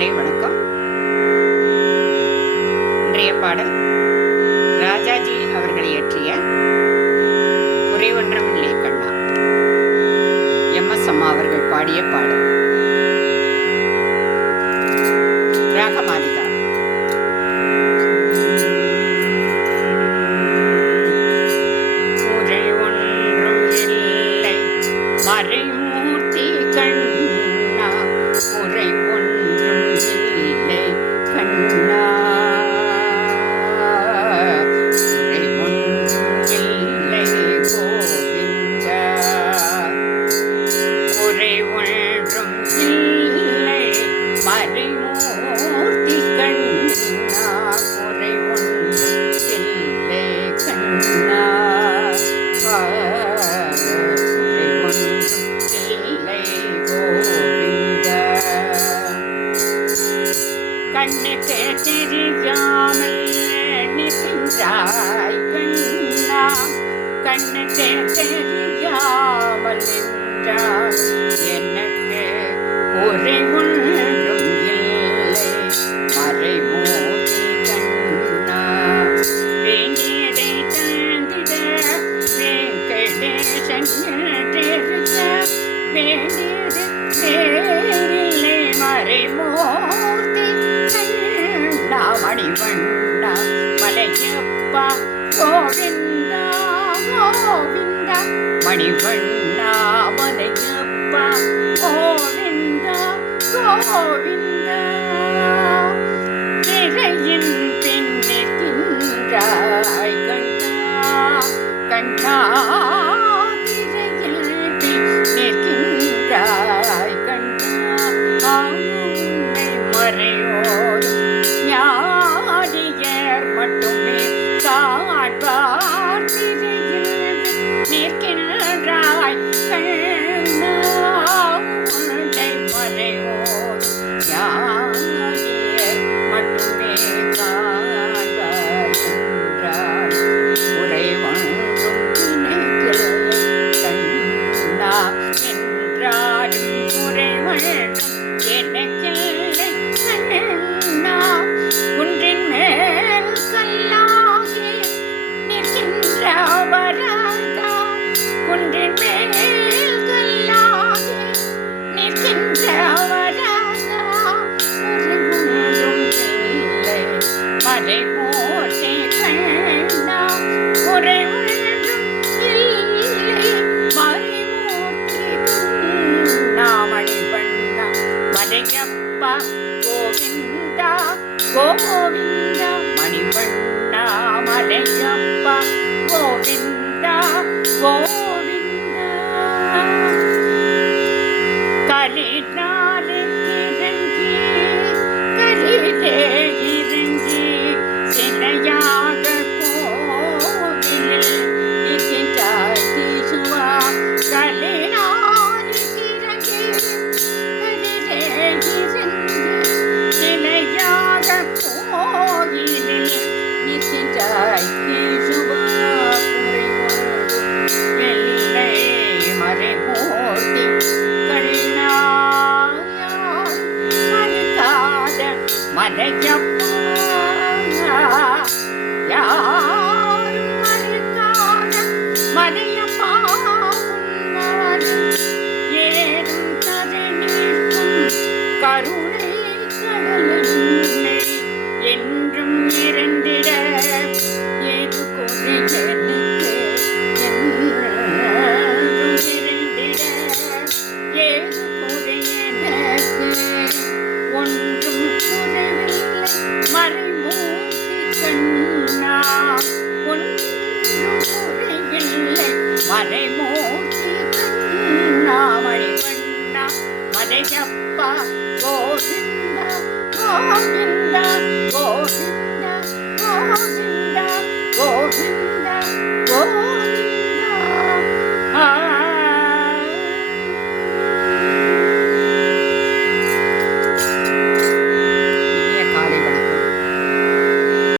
காலை வணக்கம். இன்றைய பாடல் ராஜாஜி அவர்கள் இயற்றிய குறைவொன்றமில்லை கண்ணா, எம்.எஸ். அம்மா அவர்கள் பாடிய பாடல். ராகமாலிகா. குறை ஒன்றும் இல்லை மறைமூர்த்தி கண்ணா, குறை ஒன்றும் இல்லை கண்ணா, குறை ஒன்றும் இல்லை கோவிந்தா, குறை ஒன்றும் இல்லை மறைமூர்த்தி கண்ணா, குறை ஒன்றும் இல்லை கண்ணா, குறை ஒன்றும் இல்லை கோவிந்தா. கண்ணுக்கு தெரியாமல் நின்றாய் கண்ணா, கண்ணுக்கு தெரியாமல் நின்றாய், எனக்கு குறை ஒன்றும் இல்லை மறைமூர்த்தி கண்ணா, வேண்டியதை தந்திட வெங்கடேசன் என்றிருக்க, வேண்டியது வேறில்லை மறைமூர்த்தி கண்ணா, மணிவண்ணா மலையப்பா கோவிந்தா கோவிந்தா, மணிவண்ணா மலையப்பா கோவிந்தா கோவிந்தா, திரையின் பின்னிற்கின்றாய் கண்ணா கண்ணா, திரையில் பின்னிற்கின்றாய் கண்ணா, உன்னை மறையோரும் ஞானியர் மட்டுமே காண்பார், திரையில் நிற்கின்றாய் கண்ணா, உன்னை மறையோரும் ஞானியர் மட்டுமே காண்பார் என்றார், குறை ஒன்றும் நினைக்கவில்லை கண்ணா என்றாலும் குறை ஒன்றும் எனக்கில்லை கண்ணா, குன்றின் மேல் கல்லாகி நிற்கின்ற வரதா, குன்றின் மேல் கல்லாகி நிற்கின்ற வரதா, குறை ஒன்றும் இல்லை மறைமூர்த்தி கண்ணா, குறை ஒன்றும் இல்லை மறைமூர்த்தி கண்ணா, மணிவண்ணா மலையப்பா கோவிந்தா கோவிந்தா, மணிவண்ணா மலையப்பா கோவிந்தா கோவிந்தா, கலினாலே இறங்கி கலிலே இறங்கி சிலையாக கோவிலில் இருக்கின்றாய் தீசுவா, கலினாலே இறங்கி கலிலே இறங்கி சிலையாக கோயிலில் இருக்கின்றாய் தீசுவா, குறை ஒன்றும் இல்லை மறைமூர்த்தி கண்ணா, மறுக்காத மலையப்பா, யாரும் மறுக்காத மலையப்பா, உன்னாது ஏதும் தரை நிற்கும் கருணை கடலின்மை என்றும் இருந்திட, ஏது குறை எனக்கு என்றும் இருந்திட, ஏது குறை எனக்கு ஒன்றும் குறைவில்லை மறைமூர்த்தி கண்ணா, ஒன்றும் குறையில்லை மறைமூர்த்தி கண்ணா, மணிவண்ணா மலையப்பா கோவிந்தா கோவிந்தா கோவிந்தா கோவிந்தா கோவிந்தா கோவிந்தா.